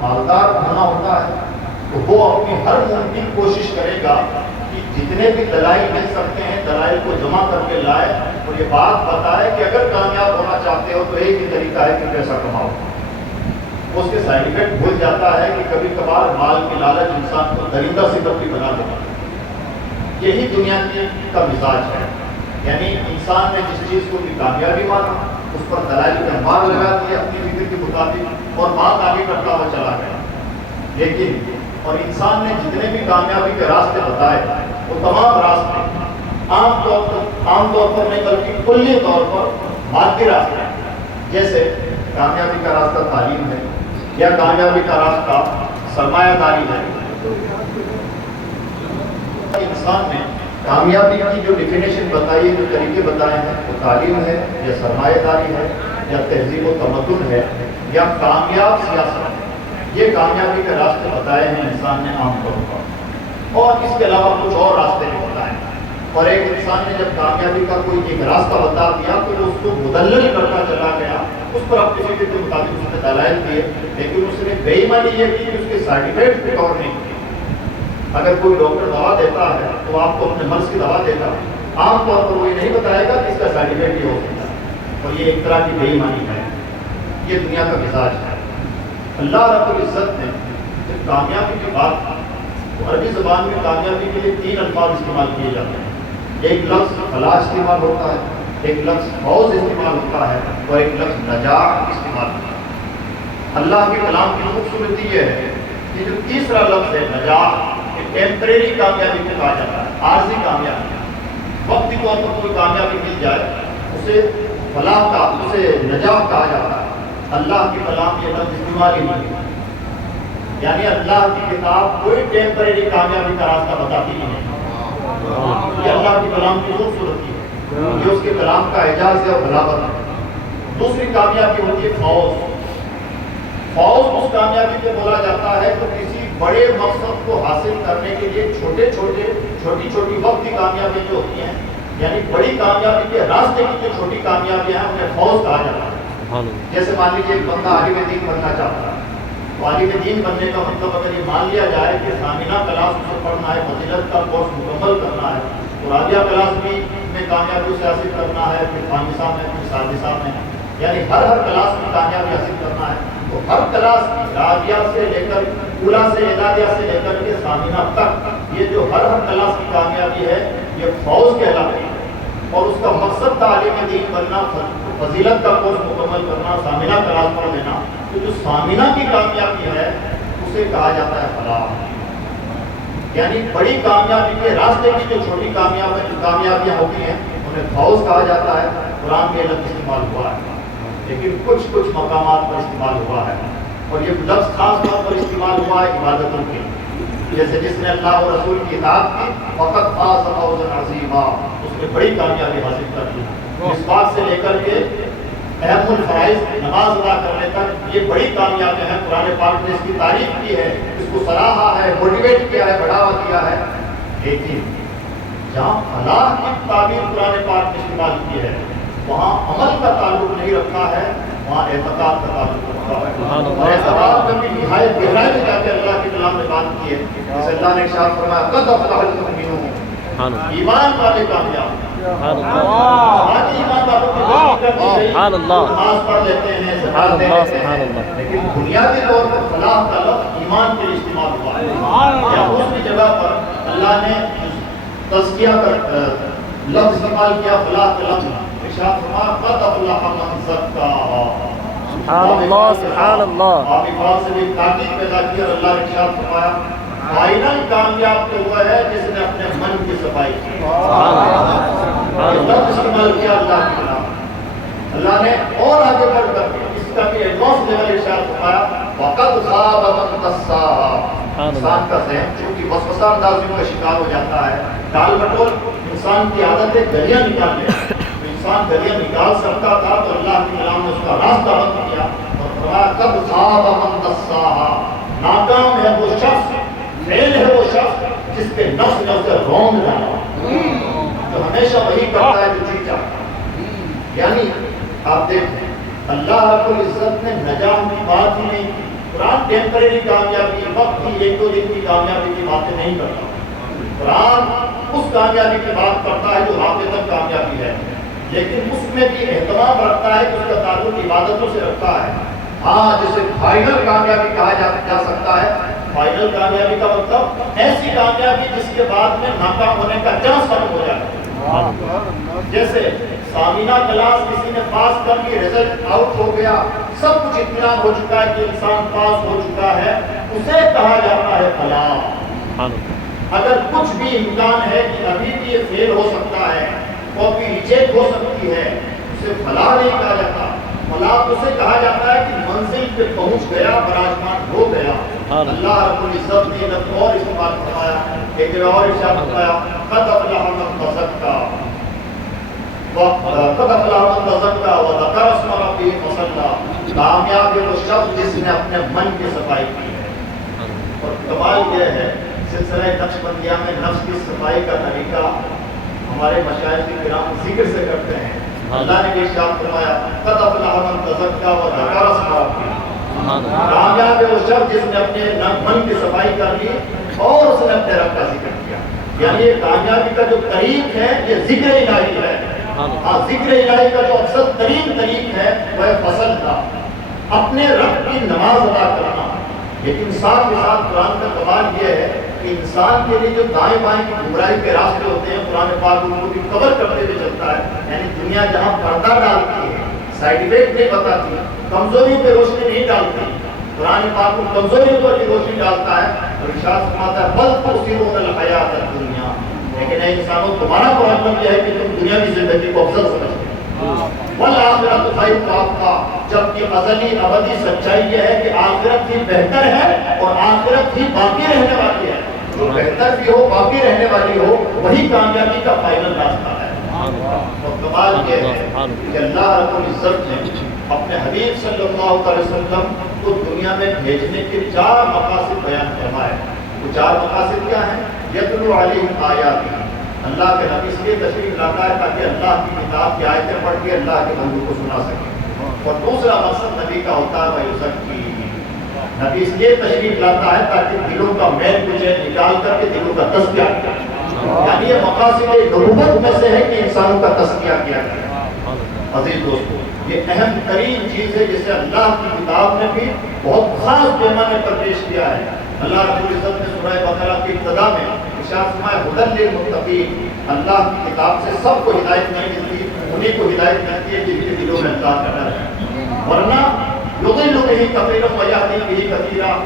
مالدار ہونا ہوتا ہے تو وہ اپنی ہر ممکن کوشش کرے گا کہ جتنے بھی دلائل مل سکتے ہیں دلائل کو جمع کر کے لائے اور یہ بات بتائے کہ اگر کامیاب ہونا چاہتے ہو تو ایک ہی طریقہ ہے کہ پیسہ کماؤ. اس کے سائڈ افیکٹ بھول جاتا ہے کہ کبھی کبھار مال کی لالچ انسان کو درندہ صفت بھی بنا دیتا ہے. یہی دنیا کا مزاج ہے. یعنی انسان نے جس چیز کو بھی کامیابی مانا اس پر دلائل کے انبار لگا دیے اپنی فکر کے مطابق اور بات آگے کرتا ہوا چلا گیا. لیکن اور انسان نے جتنے بھی کامیابی کے راستے بتائے وہ تمام راستے عام طور پر نہیں بلکہ کلی طور پر مادی راستے ہیں. جیسے کامیابی کا راستہ تعلیم ہے یا کامیابی کا راستہ سرمایہ داری ہے. انسان نے کامیابی کی جو ڈیفینیشن بتائی ہے جو طریقے بتائے ہیں وہ تعلیم ہے یا سرمایہ داری ہے یا تہذیب و تمدن ہے یا کامیاب سیاست ہے. یہ کامیابی کے راستے بتائے ہیں انسان نے عام طور پر اور اس کے علاوہ کچھ اور راستے بھی بتائے ہیں. اور ایک انسان نے جب کامیابی کا کوئی ایک راستہ بتا دیا تو وہ اس کو مدلل کرتا چلا گیا اس پر اپنی فکر کے مطابق اس نے دلائل دیے لیکن اس نے بے ایمانی یہ کی کہ اس کے سرٹیفکیٹ پہ غور نہیں کیا. اگر کوئی ڈاکٹر دوا دیتا ہے تو آپ کو اپنے مرض کی دوا دیتا ہے عام طور پر وہ یہ نہیں بتائے گا کہ اس کا سرٹیفکیٹ یہ ہو سکتا ہے اور یہ ایک طرح کی بے ایمانی ہے. یہ دنیا کا مزاج ہے. اللہ رب العزت نے جب کامیابی کی بات تو عربی زبان میں کامیابی کے لیے 3 الفاظ استعمال کیے جاتے ہیں. ایک لفظ فلاح استعمال ہوتا ہے ایک لفظ فوز استعمال ہوتا ہے اور ایک لفظ نجاح استعمال ہوتا ہے. اللہ کے کلام کی خوبصورتی یہ ہے کہ جو تیسرا لفظ ہے نجاح ٹیمپریری کامیابی کو کہا جاتا ہے. عارضی کامیابی وقتی طور پر کوئی کامیابی مل جائے اسے فلاح کا اسے نجاح کہا جاتا ہے. اللہ کے کلام یہ لفظ استعمال ہی نہیں ہے. یعنی اللہ کی کتاب کوئی ٹیمپریری کامیابی کا راستہ بتاتی ہی نہیں. یہ اللہ کے کلام کی خوبصورتی ہے. یہ اس کے کلام کا اعجاز ہے اور بلاغت ہے. دوسری کامیابی ہوتی ہے فوز. فوز اس کامیابی کو بولا جاتا ہے تو کسی بڑے مقصد کو حاصل کرنے کے لیے چھوٹی چھوٹی وقتی کامیابی جو ہوتی ہیں یعنی بڑی کامیابی کے راستے کی جو چھوٹی کامیابیاں ہیں انہیں فوز کہا جاتا ہے. جیسے مان لیجیے ایک بندہ عالم دین بننا چاہتا ہے تو عالم دین بننے کا مطلب اگر یہ مان لیا جائے کہ ثامنہ کلاس اسے پڑھنا ہے فضیلت کا کورس مکمل کرنا ہے اور رابعہ کلاس بھی میں کامیابی سے حاصل کرنا ہے پھر خامسہ میں پھر سادسہ میں یعنی ہر کلاس میں کامیابی حاصل کرنا ہے تو ہر کلاس رابعہ سے لے کر اولیٰ سے اعدادیہ سے لے کر کے ثامنہ تک یہ جو ہر کلاس کی کامیابی ہے یہ فوز کہلاتی ہے. اور اس کا مقصد تھا عالم دین بننا فضیلت کا کورس مکمل کرنا ثامنہ کلاس پڑھ لینا. تو جو ثامنہ کی کامیابی ہے اسے کہا جاتا ہے فلاح. یعنی بڑی کامیابی کے راستے کی جو چھوٹی کامیابیاں ہوتی ہیں انہیں فوز کہا جاتا ہے. قرآن میں لفظ استعمال ہوا ہے لیکن کچھ مقامات پر استعمال ہوا ہے اور یہ لفظ خاص طور پر استعمال ہوا ہے عبادتوں کے. جیسے جس نے اللہ اور رسول کی اطاعت کی فقط فاز فوزا عظیما اس نے بڑی کامیابی حاصل کر لی. اس بات سے لے کر کے اہم الفرائض نماز ادا کرنے تک یہ بڑی کامیابی ہے. قرآن پاک نے اس کی تعریف کی ہے اس کو سراہا ہے موٹیویٹ کیا ہے بڑھاوا دیا ہے. لیکن جہاں فلاح کی تعبیر قرآن پاک نے استعمال کی ہے وہاں عمل کا تعلق نہیں رکھا ہے وہاں اعتقاد کا تعلق رکھا ہے. اور اعتقاد کا بھی نہایت گہرائی میں جا کے اللہ کے کلام نے بات کی ہے. جیسے اللہ نے ارشاد فرمایا قد افلح المؤمنون ایمان والے کامیاب. آج ایمان والوں کی نماز پڑھ لیتے ہیں زکات دے لیتے ہیں لیکن بنیادی طور پر فلاح کا لفظ ایمان کے لیے استعمال ہوا ہے. یا اس کی جگہ پر اللہ نے تزکیہ کا لفظ استعمال کیا فلاح کا لفظ ارشاد فرمایا قد افلح من زکاہا. سبحان اللہ. آپ ایمان سے بھی تاکید پیدا کی اور اللہ نے ارشاد فرمایا فائنل کامیاب تو ہوا ہے جس نے اپنے من کی صفائی کی. لفظ استعمال کیا اللہ کے نام. اللہ نے اور آگے بڑھ کر اس کا بھی ایڈوانس لیول ارشاد فرمایا وقد خاب من دساہا. انسان کا ذہن چونکہ وسوسہ اندازیوں کا شکار ہو جاتا ہے ٹال مٹول انسان کی عادت ہے گلیاں نکالنے. انسان گلیاں نکال سکتا تھا تو اللہ کے کلام نے اس کا راستہ بند کیا اور فرمایا قد خاب من دساہا. ناکام ہے وہ شخص فیل ہے وہ شخص جس کے نفس نے اسے روند ڈالا جو ہمیشہ وہی کرتا ہے جو چیز چاہتا ہے. یعنی آپ دیکھیں اللہ رب العزت نے نجاح کی بات ہی نہیں کی قرآن ٹیمپریری کامیابی، وقت کی 1-2 دن کی کامیابی کی باتیں نہیں کرتا. قرآن اس کامیابی کی بات کرتا ہے جو آخر تک کامیابی ہے، لیکن اس میں بھی اہتمام رکھتا ہے کہ اس کا تعلق عبادتوں سے رکھتا ہے. ہاں جسے فائنل کامیابی کہا جا سکتا ہے. فائنل کامیابی کا مطلب ایسی کامیابی جس کے بعد میں ناکام ہونے کا چانس ختم ہو جائے. جیسے سامینہ کلاس کسی نے پاس کر لی، رزلٹ آؤٹ ہو گیا، سب کچھ اطمینان ہو چکا ہے کہ انسان پاس ہو چکا ہے، اسے کہا جاتا ہے فلاح. اگر کچھ بھی امکان ہے کہ ابھی بھی یہ فیل ہو سکتا ہے، کاپی ریجیکٹ ہو سکتی ہے، اسے فلاح نہیں کہا جاتا. فلاح اسے کہا جاتا ہے کہ منزل پہ پہنچ گیا، براجمان ہو گیا. اللہ رب العزت نے ایک اور استعمال فرمایا، ایک اور ارشاد فرمایا، قد افلح من تزکا قد افلح من تزکا وذکر اسم ربہ فصلی. کامیاب ہے وہ شخص جس نے اپنے من کی صفائی کی ہے. اور کمال یہ ہے سلسلہ نقشبندیہ میں نفس کی صفائی کا طریقہ ہمارے مشائخ کرام ذکر سے کرتے ہیں. اللہ نے بھی ارشاد فرمایا، قد افلح من تزکا وذکر اسم ربہ. کامیاب ہے وہ شخص جس نے اپنے من کی صفائی کر لی اور اس نے اپنے رب کا ذکر کیا. یعنی یہ کامیابی کا جو طریق ہے یہ ذکر الہی ہے. ہاں ذکر الہی کا جو افضل ترین طریق ہے وہ ہے فصل کا، اپنے رب کی نماز ادا کرنا. لیکن ساتھ کے ساتھ قرآن کا کمال یہ ہے کہ انسان کے لیے جو دائیں بائیں کی گمراہی کے راستے ہوتے ہیں، قرآن پاک ان کو بھی کور کرتے ہوئے چلتا ہے. یعنی دنیا جہاں پردہ ڈالتی ہے، سائڈ افیکٹ نہیں بتاتی، کمزوریوں پہ روشنی نہیں ڈالتی، قرآن پاک کو کمزوریوں پر بھی روشنی ڈالتا ہے. اور ارشاد فرماتا ہے بل تؤثرون الحیات الدنیا. لیکن اے انسانوں تمہارا پرابلم یہ ہے کہ تم دنیا کی زندگی کو افضل سمجھتے ہو. والآخرۃ خیر وابقیٰ. جبکہ ازلی ابدی سچائی یہ ہے کہ آخرت ہی بہتر ہے اور آخرت ہی باقی رہنے والی ہے. جو بہتر بھی ہو، باقی رہنے والی ہو، وہی کامیابی کا فائنل راستہ ہے. اور کمال یہ ہے کہ اللہ رب العزت نے اپنے حبیب صلی اللہ علیہ وسلم کو دنیا میں بھیجنے کے 4 مقاصد بیان فرمائے. وہ 4 مقاصد کیا ہیں؟ یتلو علیہم آیاتہ. اللہ کے نبی اس لیے تشریف لاتا ہے تاکہ اللہ کی کتاب کی آیتیں پڑھ کے اللہ کے بندوں کو سنا سکے. اور دوسرا مقصد نبی کا ہوتا ہے وَيُزَكِّيهِمْ. نبی اس لیے تشریف لاتا ہے تاکہ دلوں کا میل کچیل نکال کر کے دلوں کا تزکیہ کیا. یعنی یہ مقاصد نبوت میں سے ہے کہ انسانوں کا تزکیہ کیا جائے. عزیز دوستو، یہ اہم ترین چیز ہے جسے اللہ کی کتاب نے بھی بہت خاص پیمانے پر پیش کیا ہے. اللہ رب العزت نے سورہ بقرہ کی ابتدا میں ارشاد فرمایا ھدی للمتقین. اللہ کی کتاب سے سب کو ہدایت نہیں ملتی، انہیں کو ہدایت ملتی ہے جن کے دلوں میں اللہ کا ڈر ہے. ورنہ یضل بہ کثیرا ویہدی بہ کثیرا.